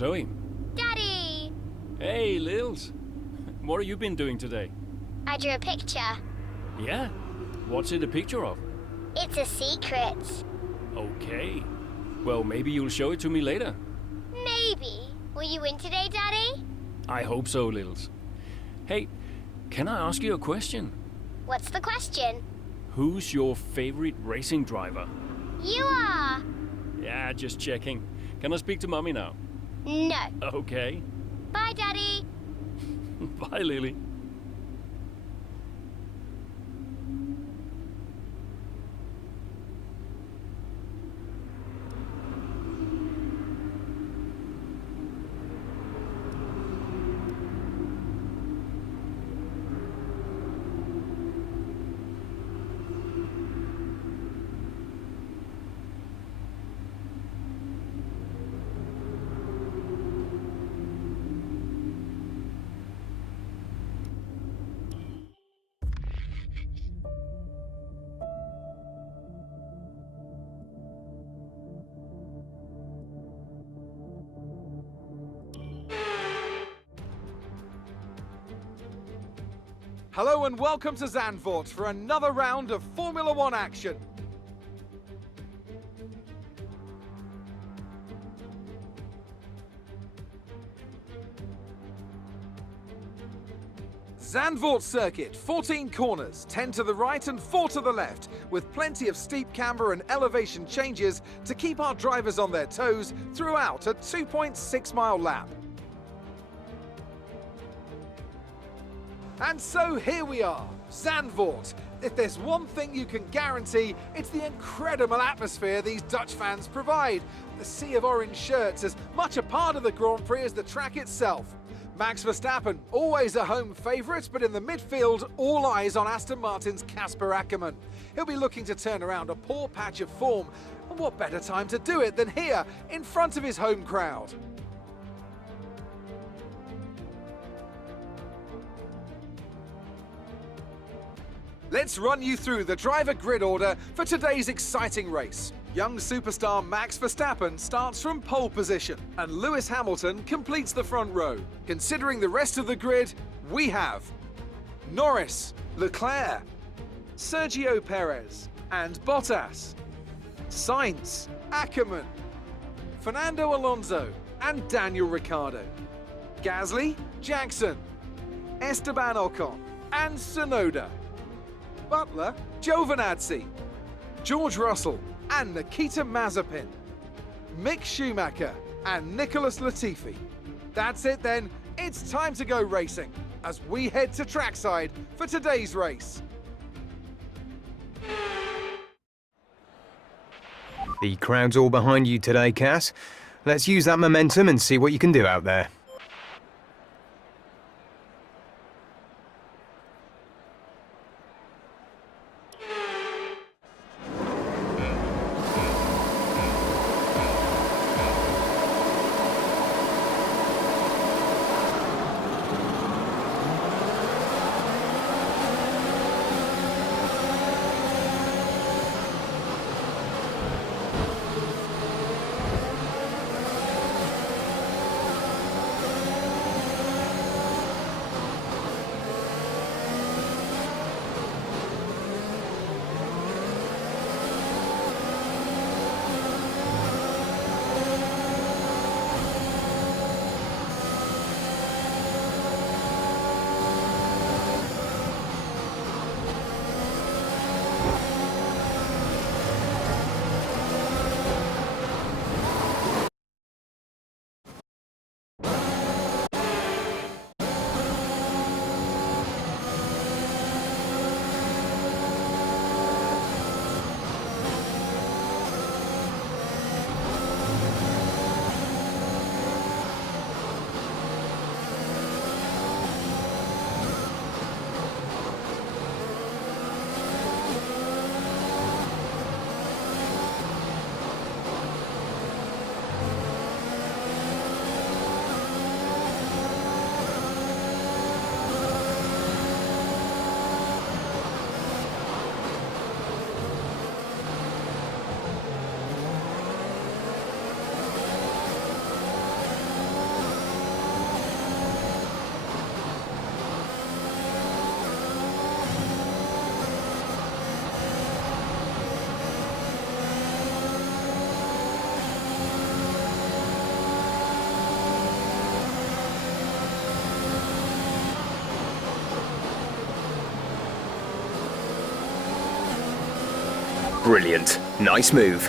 Zoe. Daddy! Hey, Lils. What have you been doing today? I drew a picture. Yeah? What's it a picture of? It's a secret. Okay. Well, maybe you'll show it to me later. Maybe. Will you win today, Daddy? I hope so, Lils. Hey, can I ask you a question? What's the question? Who's your favorite racing driver? You are. Yeah, just checking. Can I speak to Mommy now? No. Okay. Bye, Daddy. Bye, Lily. Hello and welcome to Zandvoort for another round of Formula One action. Zandvoort circuit, 14 corners, 10 to the right and 4 to the left, with plenty of steep camber and elevation changes to keep our drivers on their toes throughout a 2.6-mile lap. And so here we are, Zandvoort. If there's one thing you can guarantee, it's the incredible atmosphere these Dutch fans provide. The sea of orange shirts as much a part of the Grand Prix as the track itself. Max Verstappen, always a home favourite, but in the midfield, all eyes on Aston Martin's Casper Ackermann. He'll be looking to turn around a poor patch of form, and what better time to do it than here, in front of his home crowd. Let's run you through the driver grid order for today's exciting race. Young superstar Max Verstappen starts from pole position, and Lewis Hamilton completes the front row. Considering the rest of the grid, we have Norris, Leclerc, Sergio Perez, and Bottas, Sainz, Ackermann, Fernando Alonso, and Daniel Ricciardo, Gasly, Jackson, Esteban Ocon, and Tsunoda, Butler, Giovinazzi, George Russell, and Nikita Mazepin, Mick Schumacher, and Nicholas Latifi. That's it then, it's time to go racing, as we head to trackside for today's race. The crowd's all behind you today, Cass. Let's use that momentum and see what you can do out there. Brilliant. Nice move.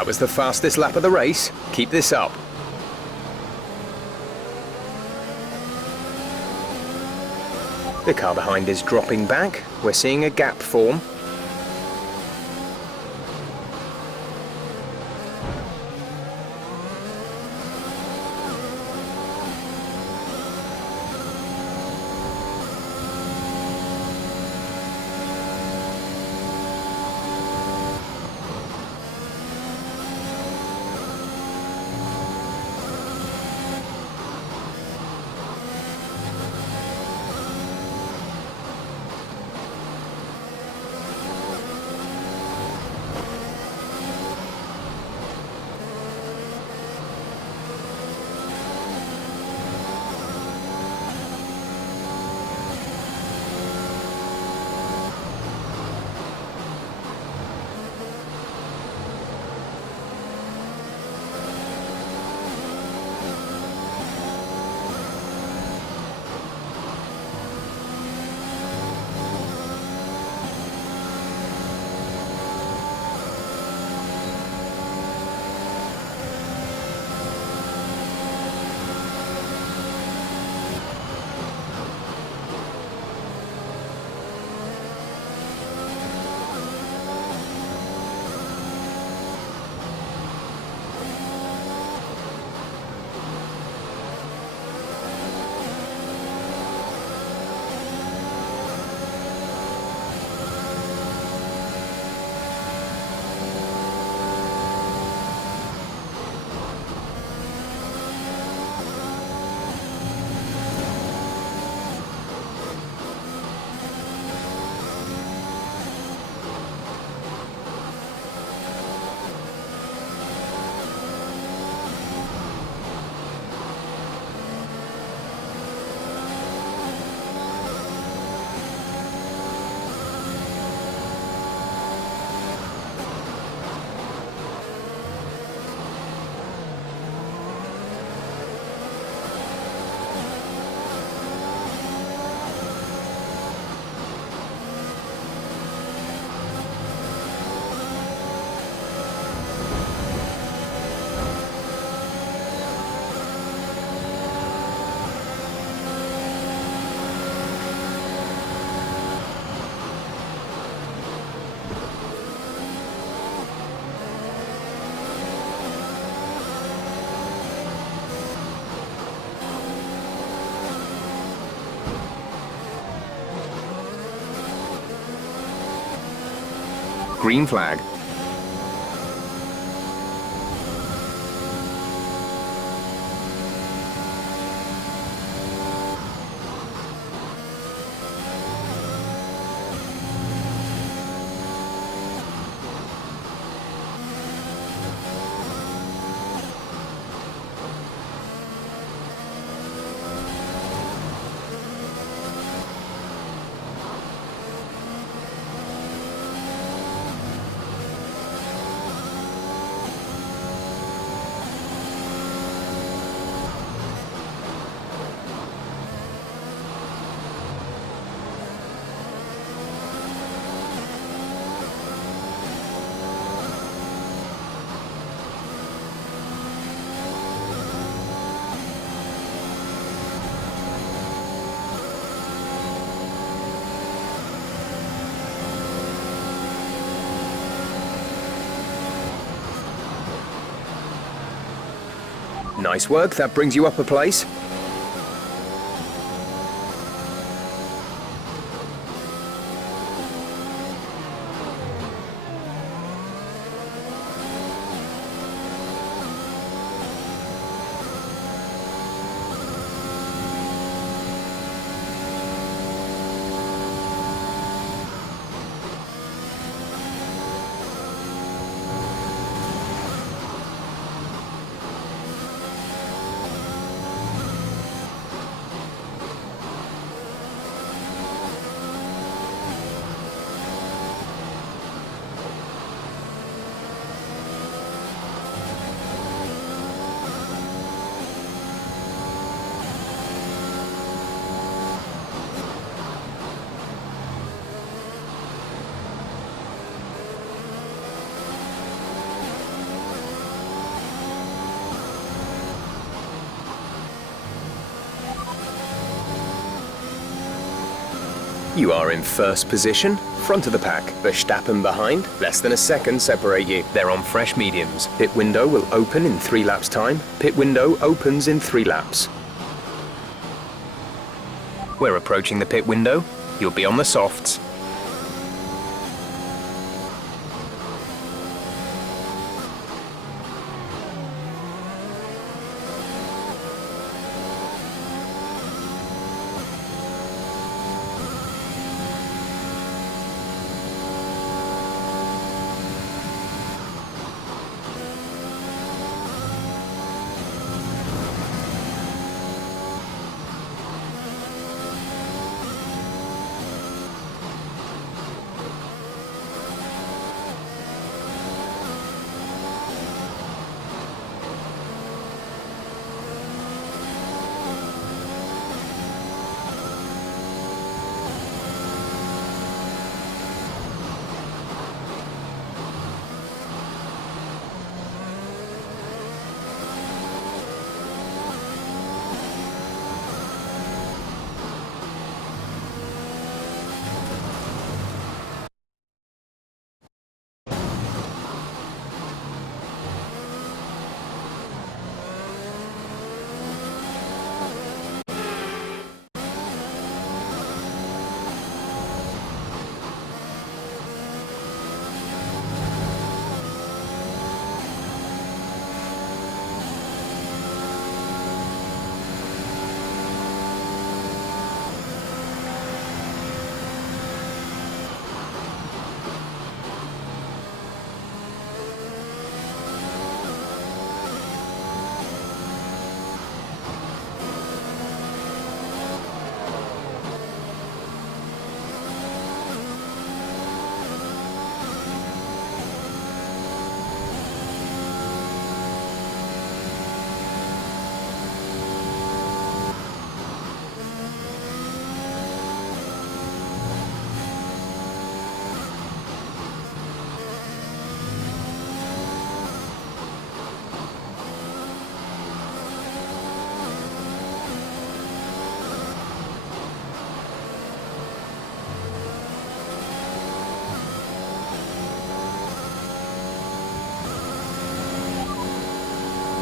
That was the fastest lap of the race. Keep this up. The car behind is dropping back. We're seeing a gap form. Green flag. Nice work, that brings you up a place. You are in first position, front of the pack. Verstappen behind, less than a second separate you. They're on fresh mediums. Pit window will open in 3 laps time. Pit window opens in 3 laps. We're approaching the pit window. You'll be on the softs.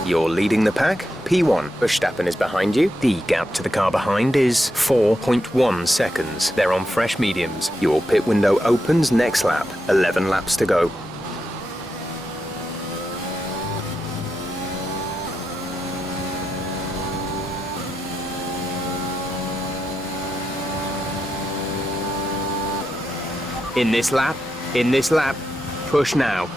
You're leading the pack. P1. Verstappen is behind you. The gap to the car behind is 4.1 seconds. They're on fresh mediums. Your pit window opens next lap. 11 laps to go. In this lap, push now.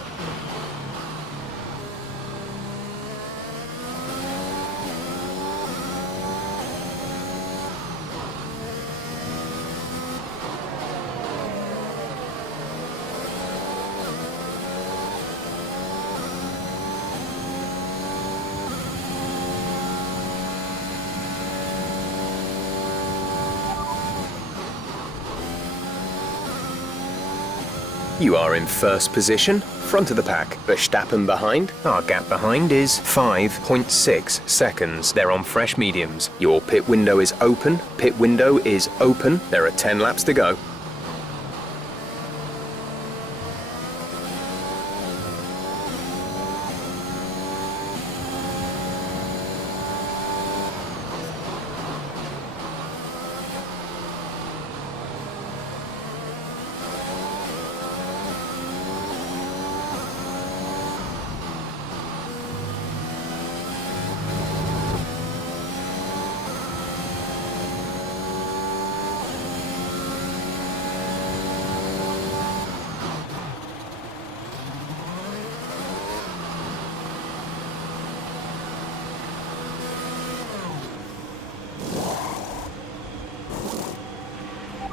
You are in first position, front of the pack. Verstappen behind. Our gap behind is 5.6 seconds. They're on fresh mediums. Your pit window is open. Pit window is open. There are 10 laps to go.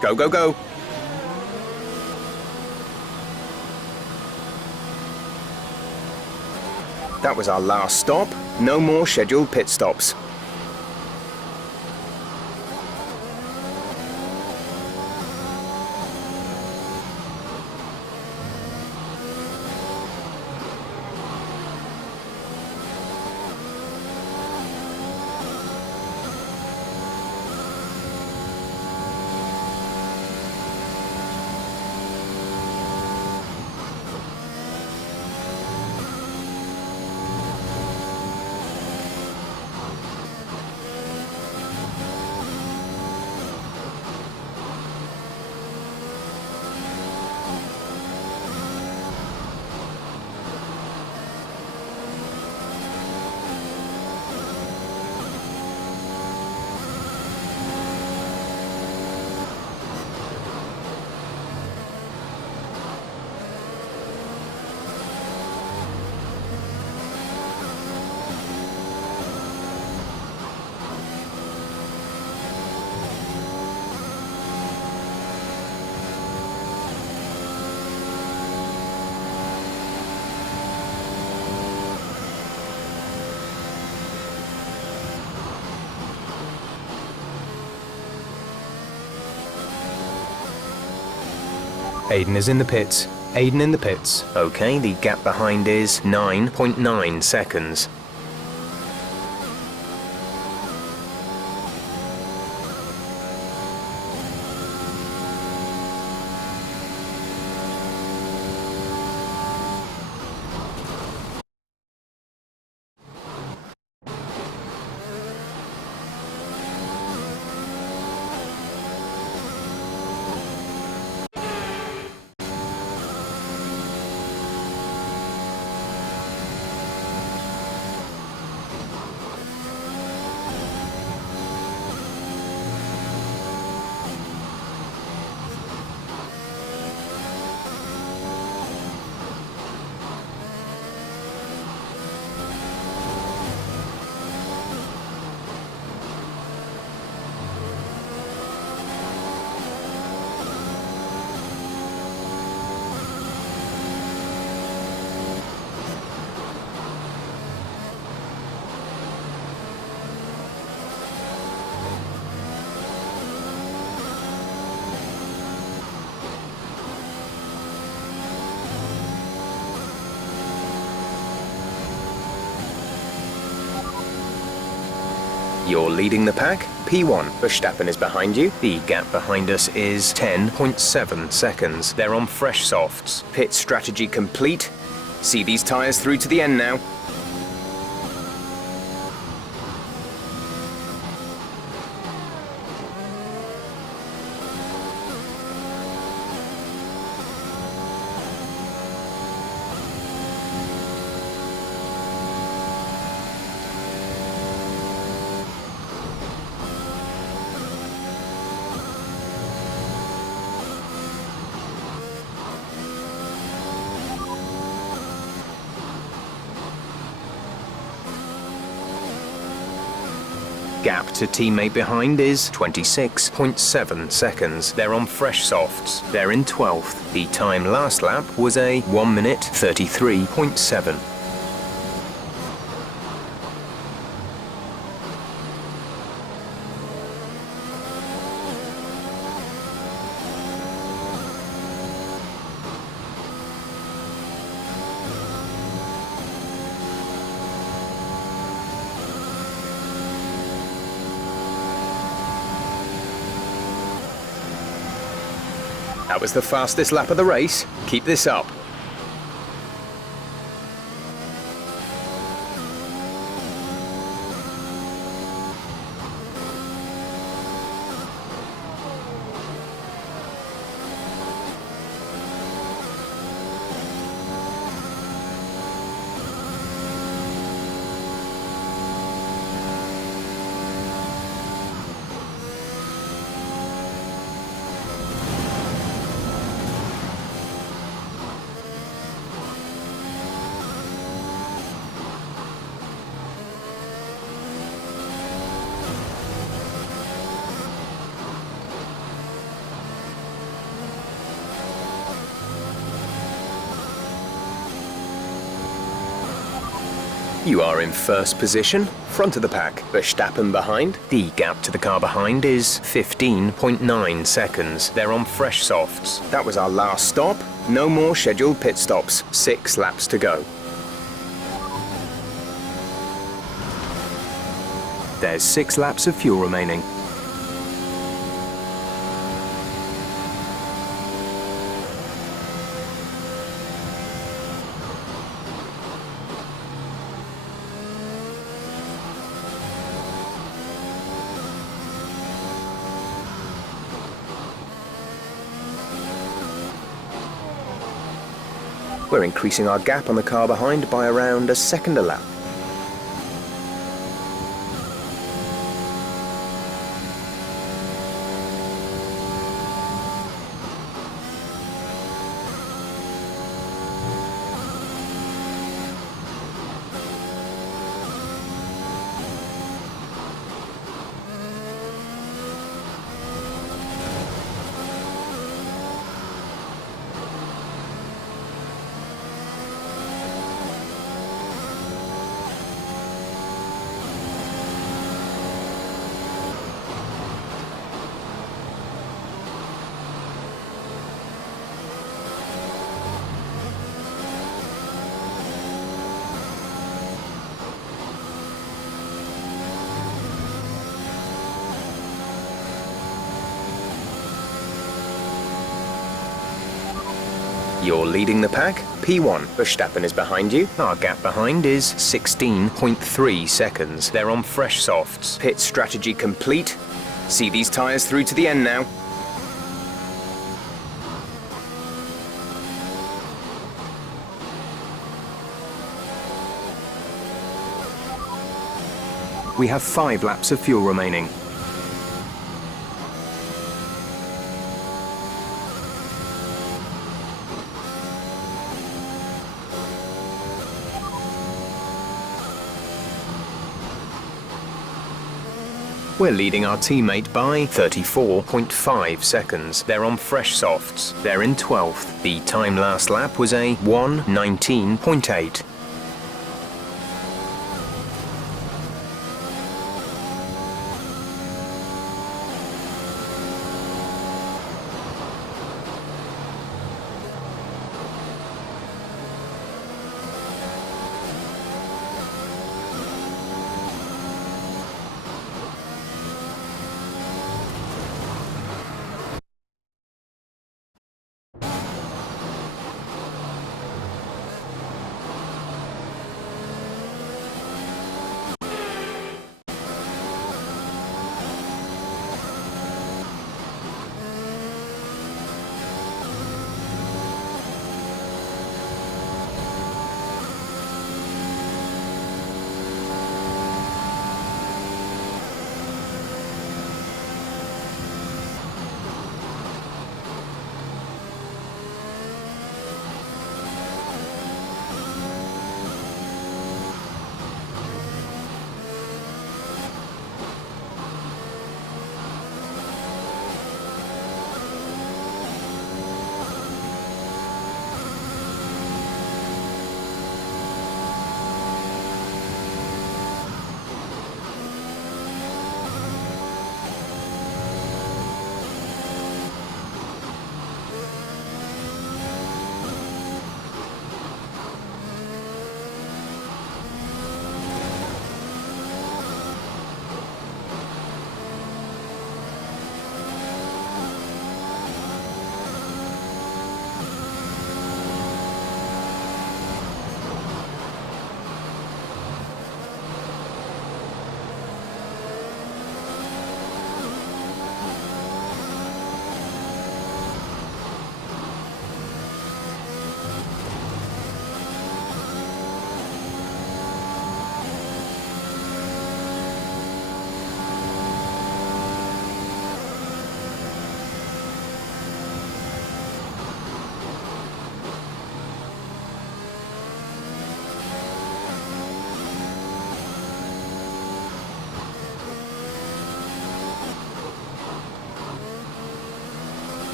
Go, go, go. That was our last stop. No more scheduled pit stops. Aiden is in the pits. Aiden in the pits. Okay, the gap behind is 9.9 seconds. You're leading the pack. P1. Verstappen is behind you. The gap behind us is 10.7 seconds. They're on fresh softs. Pit strategy complete. See these tyres through to the end now. Gap to teammate behind is 26.7 seconds. They're on fresh softs. They're in 12th. The time last lap was a 1 minute 33.7. That was the fastest lap of the race. Keep this up. You are in first position, front of the pack. Verstappen behind. The gap to the car behind is 15.9 seconds. They're on fresh softs. That was our last stop. No more scheduled pit stops. 6 laps to go. There's 6 laps of fuel remaining. We're increasing our gap on the car behind by around a second a lap. You're leading the pack. P1. Verstappen is behind you. Our gap behind is 16.3 seconds. They're on fresh softs. Pit strategy complete. See these tyres through to the end now. We have 5 laps of fuel remaining. We're leading our teammate by 34.5 seconds. They're on fresh softs. They're in 12th. The time last lap was a 1:19.8.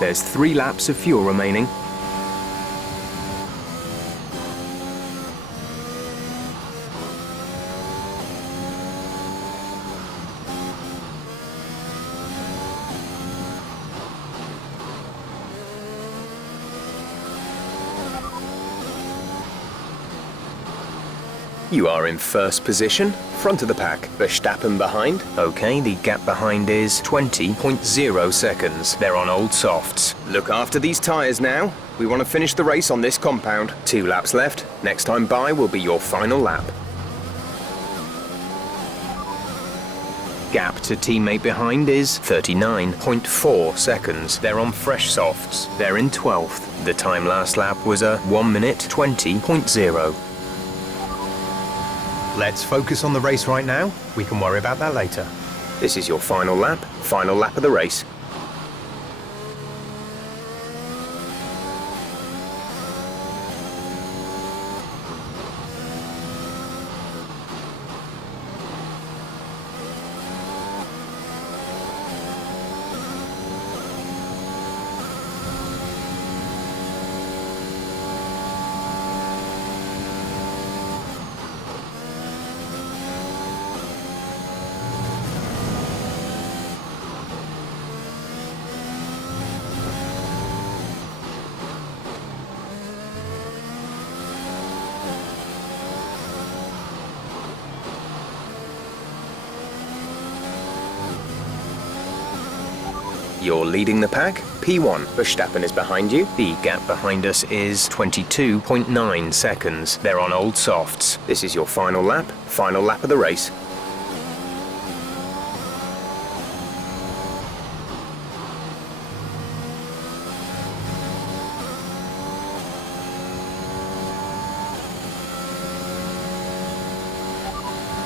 There's 3 laps of fuel remaining. You are in first position, front of the pack. Verstappen behind. Okay, the gap behind is 20.0 seconds. They're on old softs. Look after these tyres now. We want to finish the race on this compound. 2 laps left. Next time by will be your final lap. Gap to teammate behind is 39.4 seconds. They're on fresh softs. They're in 12th. The time last lap was a 1 minute 20.0. Let's focus on the race right now. We can worry about that later. This is your final lap of the race. You're leading the pack. P1. Verstappen is behind you. The gap behind us is 22.9 seconds. They're on old softs. This is your final lap of the race.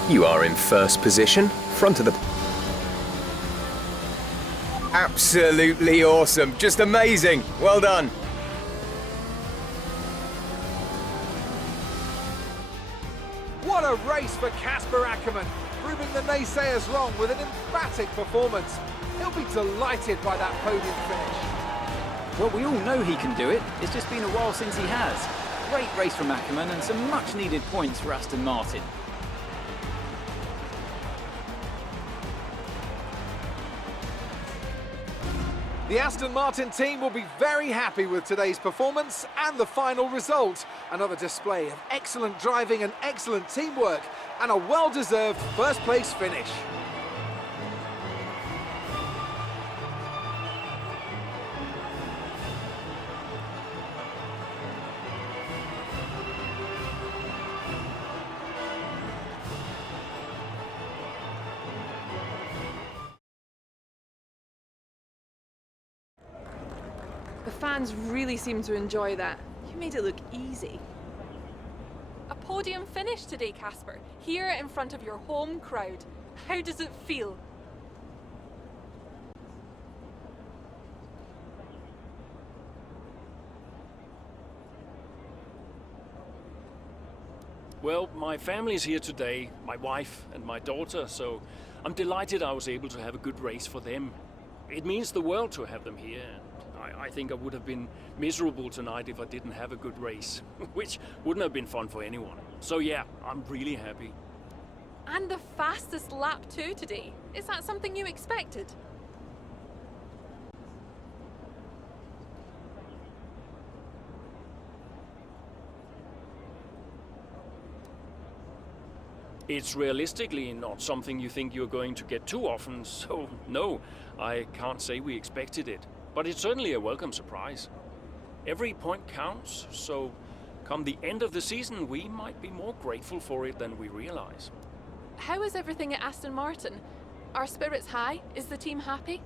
You are in first position, front of the... Absolutely awesome. Just amazing. Well done. What a race for Casper Ackermann, proving the naysayers wrong with an emphatic performance. He'll be delighted by that podium finish. Well, we all know he can do it. It's just been a while since he has. Great race from Ackermann and some much-needed points for Aston Martin. The Aston Martin team will be very happy with today's performance and the final result. Another display of excellent driving and excellent teamwork, and a well-deserved first-place finish. The fans really seem to enjoy that. You made it look easy. A podium finish today, Casper, here in front of your home crowd. How does it feel? Well, my family's here today, my wife and my daughter, so I'm delighted I was able to have a good race for them. It means the world to have them here. I think I would have been miserable tonight if I didn't have a good race, which wouldn't have been fun for anyone. So yeah, I'm really happy. And the fastest lap too today. Is that something you expected? It's realistically not something you think you're going to get too often, so no, I can't say we expected it. But it's certainly a welcome surprise. Every point counts, so come the end of the season, we might be more grateful for it than we realize. How is everything at Aston Martin? Are spirits high? Is the team happy?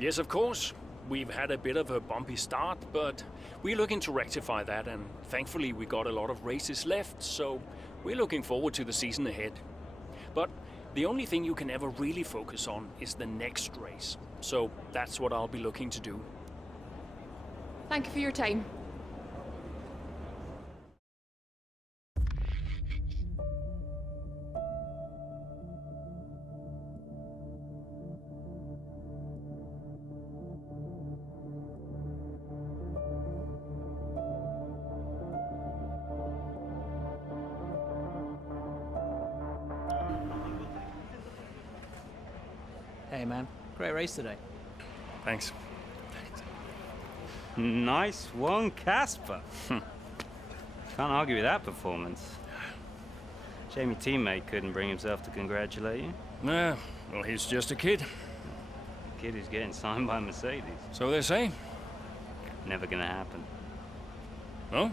Yes, of course. We've had a bit of a bumpy start, but we're looking to rectify that, and thankfully we got a lot of races left, so we're looking forward to the season ahead. But the only thing you can ever really focus on is the next race. So that's what I'll be looking to do. Thank you for your time. Hey, man. Great race today. Thanks. Nice one, Casper. Can't argue with that performance. Shame your teammate couldn't bring himself to congratulate you. Nah, well, he's just a kid. Kid who's getting signed by Mercedes. So they say. Never gonna happen. Oh?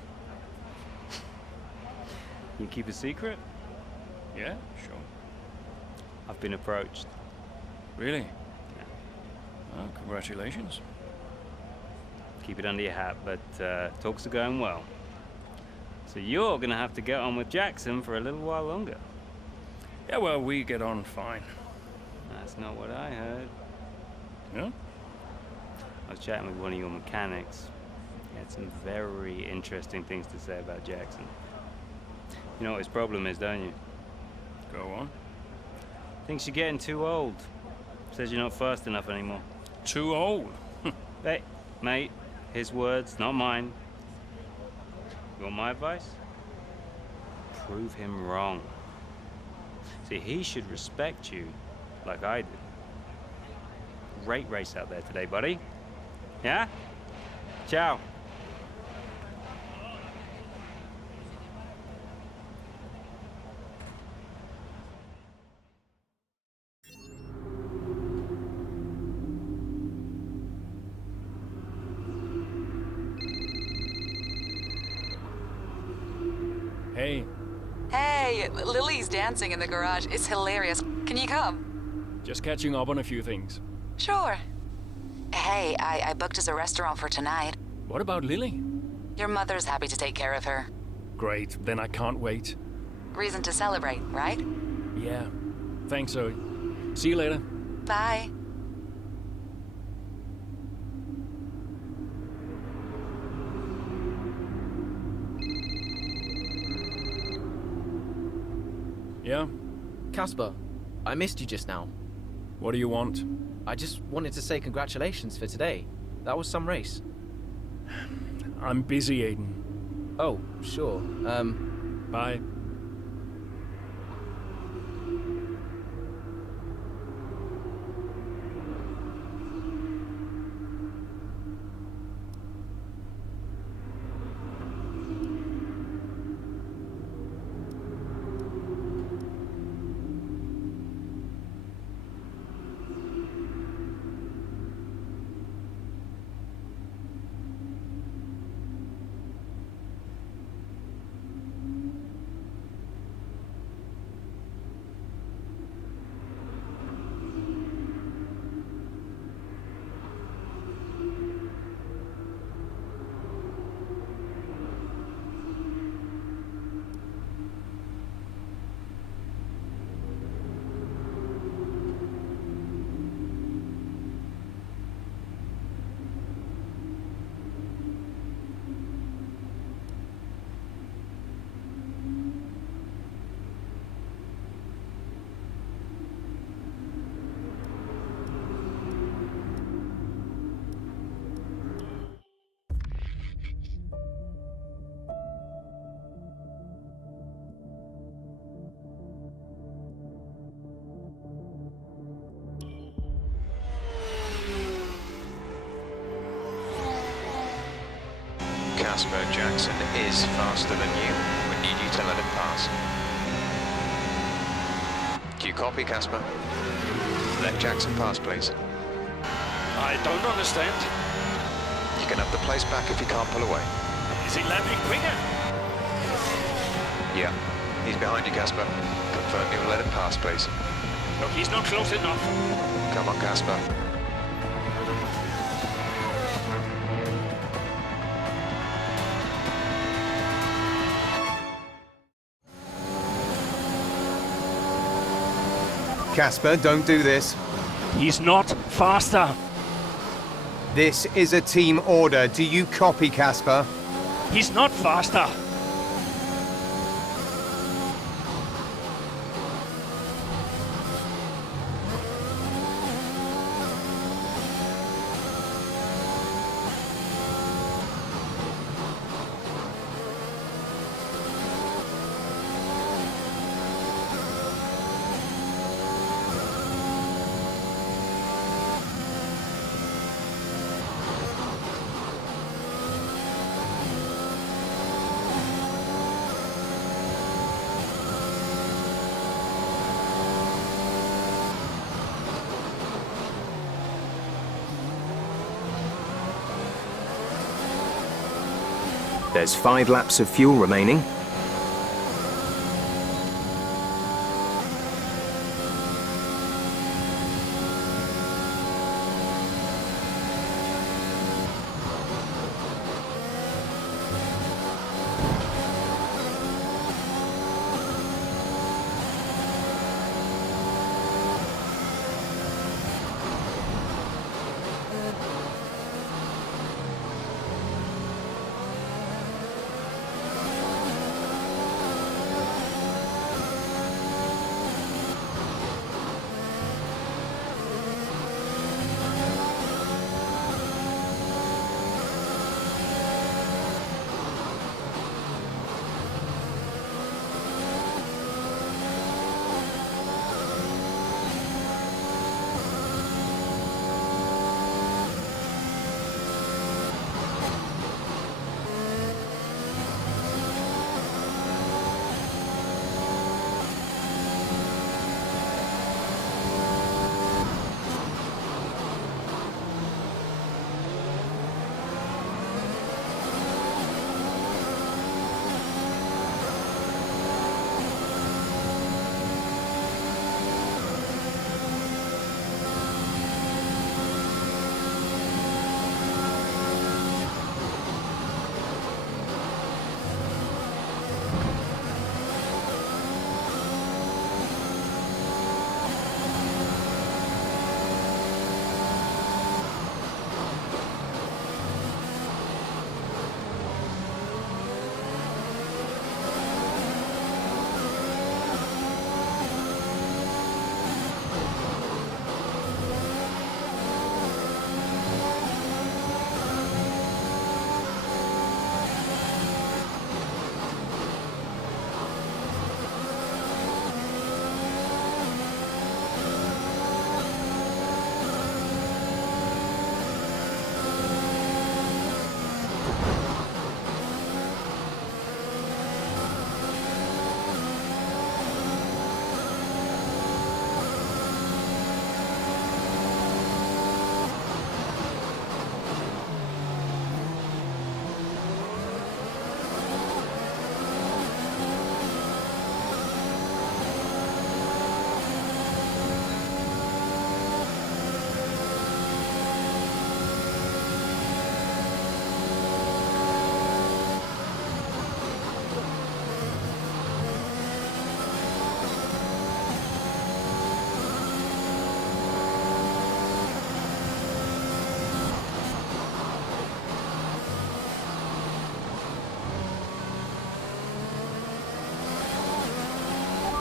You keep a secret? Yeah, sure. I've been approached. Really? Yeah. Well, congratulations. Keep it under your hat, but talks are going well. So you're gonna have to get on with Jackson for a little while longer. Yeah, well, we get on fine. That's not what I heard. Yeah? I was chatting with one of your mechanics. He had some very interesting things to say about Jackson. You know what his problem is, don't you? Go on. Thinks you're getting too old. Says you're not fast enough anymore. Too old? Hey, mate, his words, not mine. You want my advice? Prove him wrong. See, he should respect you like I do. Great race out there today, buddy. Yeah? Ciao. Hey, Hey, Lily's dancing in the garage. It's hilarious. Can you come? just catching up on a few things. Sure. Hey, I booked us a restaurant for tonight. What about Lily? Your mother's happy to take care of her. Great, then I can't wait. Reason to celebrate, right? Yeah. Thanks, Zoe. See you later. Bye. Yeah? Casper, I missed you just now. What do you want? I just wanted to say congratulations for today. That was some race. I'm busy, Aiden. Oh, sure. Bye. Casper, Jackson is faster than you. We need you to let him pass. Do you copy, Casper? Let Jackson pass, please. I don't understand. You can have the place back if you can't pull away. Is he lapping quicker? Yeah. He's behind you, Casper. Confirm you'll let him pass, please. Look, he's not close enough. Come on, Casper. Casper, don't do this. He's not faster. This is a team order. Do you copy, Casper? He's not faster. There's 5 laps of fuel remaining.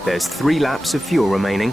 There's 3 laps of fuel remaining.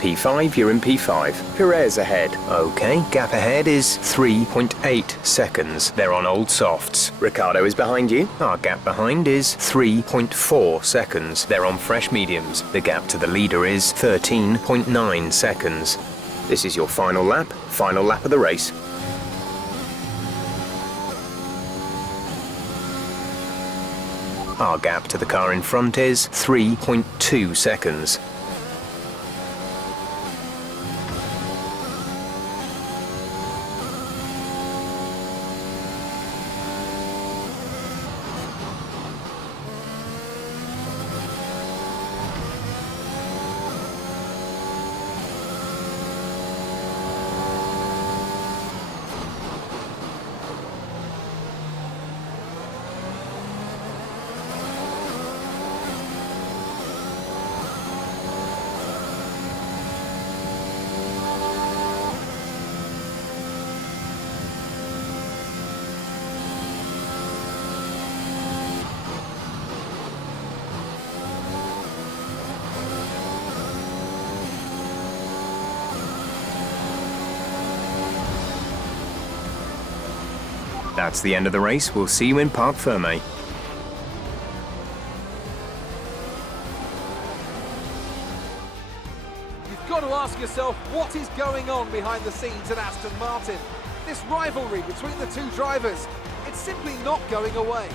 P5, you're in P5. Perez ahead. Okay, gap ahead is 3.8 seconds. They're on old softs. Ricardo is behind you. Our gap behind is 3.4 seconds. They're on fresh mediums. The gap to the leader is 13.9 seconds. This is your final lap of the race. Our gap to the car in front is 3.2 seconds. That's the end of the race. We'll see you in Parc Ferme. You've got to ask yourself what is going on behind the scenes at Aston Martin. This rivalry between the two drivers, it's simply not going away.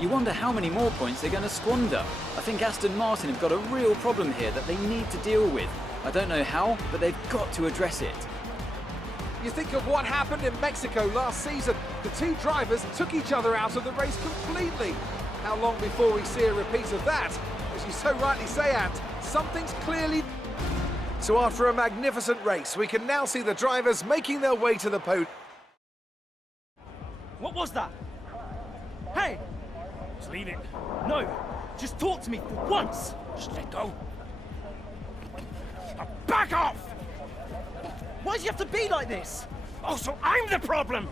You wonder how many more points they're going to squander. I think Aston Martin have got a real problem here that they need to deal with. I don't know how, but they've got to address it. You think of what happened in Mexico last season. The two drivers took each other out of the race completely. How long before we see a repeat of that? As you so rightly say, Ant, something's clearly... So after a magnificent race, we can now see the drivers making their way to the podium. What was that? Hey! Just leave it. No! Just talk to me for once! Just let go. Now back off! Why do you have to be like this? Oh, so I'm the problem!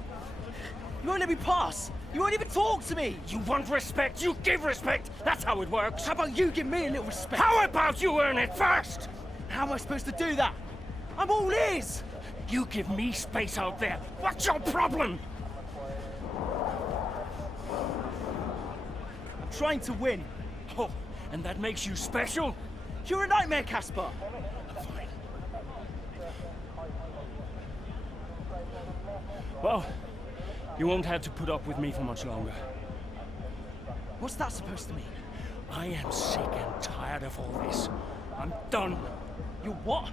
You won't let me pass! You won't even talk to me! You want respect, you give respect! That's how it works! How about you give me a little respect? How about you earn it first? How am I supposed to do that? I'm all ears! You give me space out there. What's your problem? I'm trying to win. Oh, and that makes you special? You're a nightmare, Casper! Fine. Well, you won't have to put up with me for much longer. What's that supposed to mean? I am sick and tired of all this. I'm done. You what?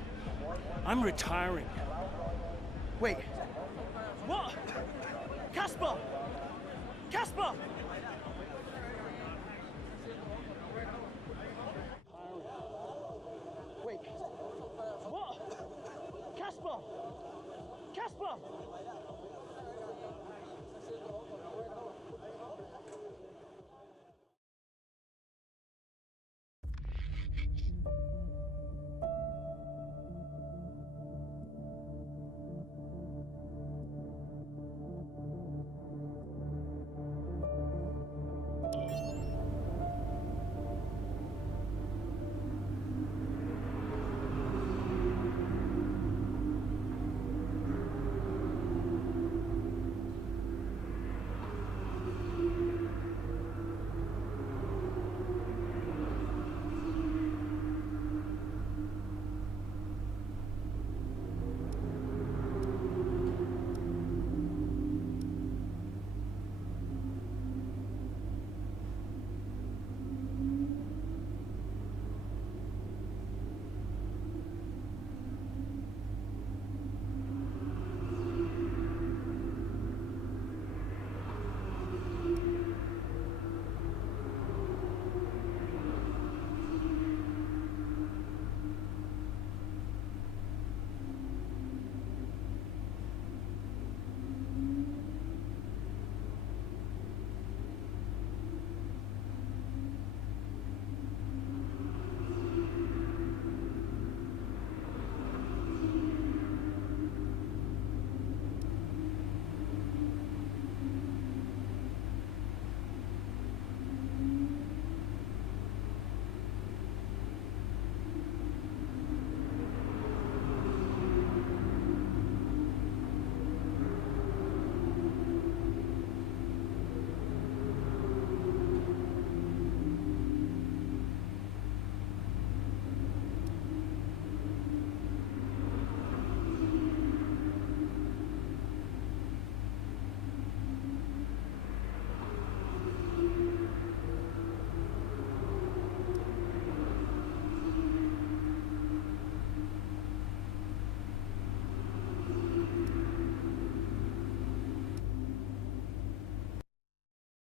I'm retiring. Wait. What? Casper! Casper!